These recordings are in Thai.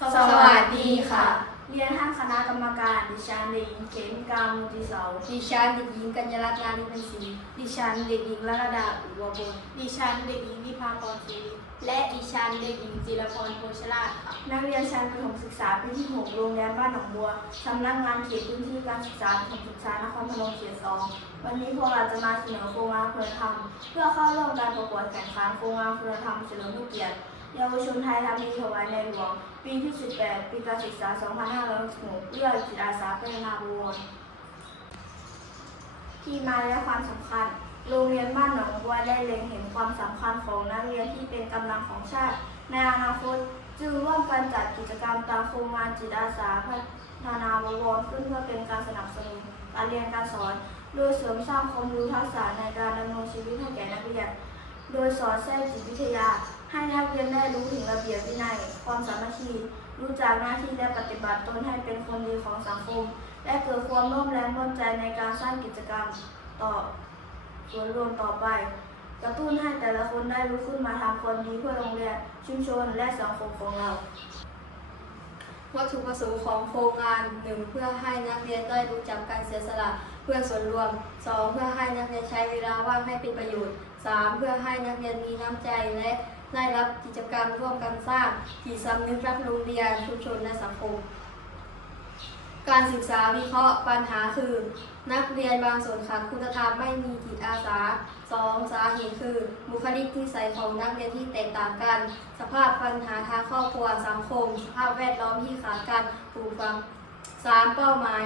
สวัสดีค่ะ เรียนท่านคณะกรรมการดิฉันเด็กหญิงเขมิกามุติเสาดิฉันเด็กหญิงกัญญาลัตน์นาลิเป็นศรีดิฉันเด็กหญิงรัตดาอุบลบุญดิฉันเด็กหญิงนิพาพรศรีและดิฉันเด็กหญิงจิรพรโพชราชค่ะ นักเรียนชั้นประถมศึกษาปีที่หกโรงเรียนบ้านหนองบัวสำนักงานเขตพื้นที่การศึกษาประถมศึกษานครพนมเขตสองวันนี้พวกเราจะมาเสนอโครงงานคุณธรรม เพื่อเข้าร่วมการประกวดแข่งขันโครงงานคุณธรรมเฉลิมพระเกียรติ เยาวชนไทยทำดีถวายในหลวง ปีที่ 18 ปีการศึกษา 2566เรื่องจิตอาสาพัฒนาบุญที่มาและความสำคัญ โรงเรียนบ้านหนองบัวได้เล็งเห็นความสำคัญของนักเรียนที่เป็นกำลังของชาติ ในอนาคตจึงร่วมกันจัดกิจกรรมตามโครงงานจิตอาสาพัฒนาบวรขึ้นเพื่อเป็นการสนับสนุนการเรียนการสอน โดยเสริมสร้างความรู้ทักษะในการดำรงชีวิตให้แก่นักเรียน โดยสอนแทรกจิตวิทยา ให้นักเรียนได้รู้ถึงระเบียบวินัย ความสามัคคี รู้จักหน้าที่และปฏิบัติตนให้เป็นคนดีของสังคม และเกิดความร่วมแรงร่วมใจในการสร้างกิจกรรมต่อส่วนรวมต่อไป กระตุ้นให้แต่ละคนได้รู้ขึ้นมาทำความดีเพื่อโรงเรียนชุมชนและสังคมของเราวัตถุประสงค์ของโครงงานหนึ่งเพื่อให้นักเรียนได้รู้จักการเสียสละเพื่อส่วนรวมสองเพื่อให้นักเรียนใช้เวลาว่างให้เป็นประโยชน์สามเพื่อให้นักเรียนมีน้ำใจและได้รับกิจกรรมร่วมกันสร้างจิตสำนึกรักโรงเรียนชุมชนและสังคม การศึกษาวิเคราะห์ปัญหาคือ นักเรียนบางส่วนขาดคุณธรรมไม่มีจิตอาสา 2. สาเหตุคือ บุคลิกนิสัยของนักเรียนที่แตกต่างกัน สภาพปัญหาทางครอบครัวสังคม สภาพแวดล้อมที่ขาดการปลูกฝัง 3. เป้าหมาย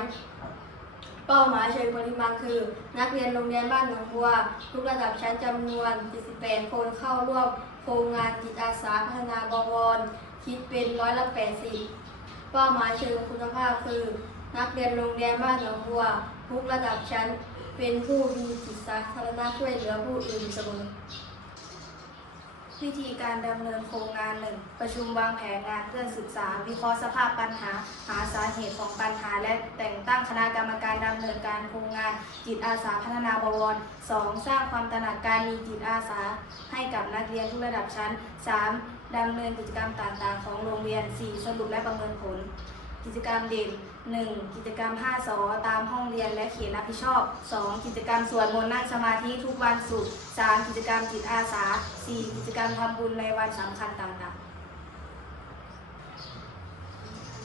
เป้าหมายเชิงปริมาณคือ นักเรียนโรงเรียนบ้านหนองบัว ทุกระดับชั้นจำนวน 78 คนเข้าร่วมโครงงานจิตอาสาพัฒนาบวร คิดเป็นร้อยละ80 เป้าหมายเชิงคุณภาพคือ นักเรียนโรงเรียนบ้านหนองบัว ทุกระดับชั้นเป็นผู้มีจิตสาธารณะช่วยเหลือผู้อื่นเสมอ วิธีการดำเนินโครงงานหนึ่งประชุมวางแผนงานเพื่อศึกษา วิเคราะห์สภาพปัญหา หาสาเหตุของปัญหา และแต่งตั้งคณะกรรมการดำเนินการโครงงาน จิตอาสาพัฒนาบวร 2. สร้างความตระหนักการมีจิตอาสา ให้กับนักเรียนทุกระดับชั้น 3. ดำเนินกิจกรรมต่างๆ ของโรงเรียน 4. สรุปและประเมินผล กิจกรรมเด่น 1. กิจกรรม 5สอตามห้องเรียนและเขตรับผิดชอบ 2. กิจกรรมสวดมนต์นั่งสมาธิทุกวันศุกร์ 3. กิจกรรมจิตอาสา 4. กิจกรรมทำบุญในวันสำคัญต่างๆ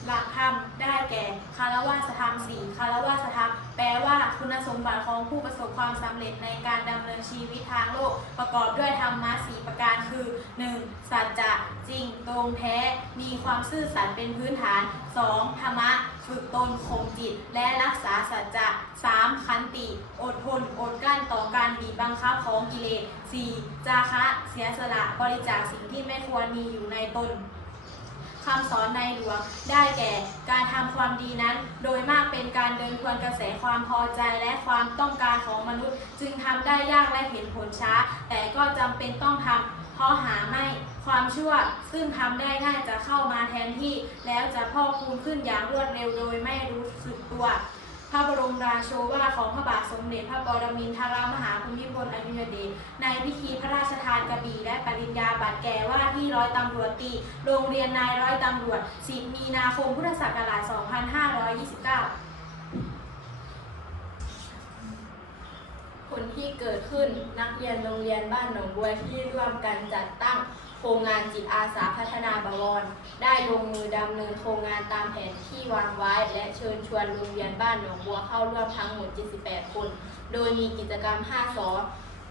หลักธรรมได้แก่คารวะธรรมสี่คารวะธรรมแปลว่าคุณสมบัติของผู้ประสบความสำเร็จในการดำเนินชีวิตทางโลก ประกอบด้วยธรรมะสี่ประการ สัจจะจริงตรงแท้ มีความซื่อสัตย์เป็นพื้นฐาน 2. ธรรมะ ฝึกตนข่มจิต และรักษาสัจจะ 3. ขันติ อดทน อดกลั้นต่อการบีบบังคับของกิเลส 4. จาคะ เสียสละบริจาคสิ่งที่ไม่ควรมีอยู่ในตนคำสอนในหลวงได้แก่การทำความดีนั้น โดยมากเป็นการเดินทวนกระแสความพอใจและความต้องการของมนุษย์ จึงทำได้ยากและเห็นผลช้า แต่ก็จำเป็นต้องทำ เพราะหาไม่ความชั่วซึ่งทำได้ง่ายจะเข้ามาแทนที่ แล้วจะพอกพูนขึ้นอย่างรวดเร็วโดยไม่รู้สึกตัว พระบรมราโชวาทของพระบาทสมเด็จพระปรมินทรมหาภูมิพลอดุลยเดชในพิธีพระราชทานกระบี่และปริญญาบัตรแก่ว่าที่ร้อยตำรวจตี โรงเรียนนายร้อยตำรวจ 10 มีนาคมพุทธศักราช 2529 ลที่เกิดขึ้นนักเรียนโรงเรียนบ้านหนองบัวที่ร่วมกันจัดตั้งโครงงานจิตอาสาพัฒนาบวร ได้ลงมือดำเนินโครงงานตามแผนที่วางไว้ และเชิญชวนโรงเรียนบ้านหนองบัวเข้าร่วมทั้งหมด 78 คน โดยมีกิจกรรม 5 สอ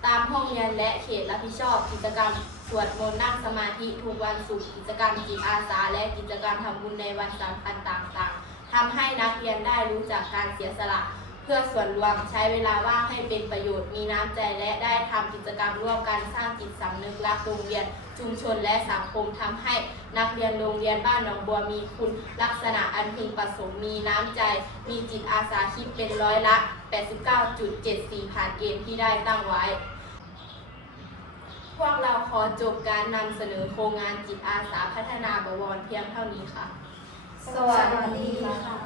ตามห้องเรียนและเขตรับผิดชอบกิจกรรมสวดมนต์นั่งสมาธิทุกวันศุกร์กิจกรรมจิตอาสา และกิจกรรมทำบุญในวันสำคัญต่างๆทำให้นักเรียนได้รู้จักการเสียสละ เพื่อส่วนรวมใช้เวลาว่างให้เป็นประโยชน์มีน้ำใจและได้ทำกิจกรรมร่วมกันสร้างจิตสำนึกรักโรงเรียน ชุมชนและสังคมทำให้นักเรียนโรงเรียนบ้านหนองบัวมีคุณลักษณะอันพึงประสงค์มีน้ำใจ มีจิตอาสาคิดเป็นร้อยละ 89.74 ผ่านเกณฑ์ที่ได้ตั้งไว้ พวกเราขอจบการนำเสนอโครงงานจิตอาสาพัฒนาบวรเพียงเท่านี้ค่ะ สวัสดีค่ะ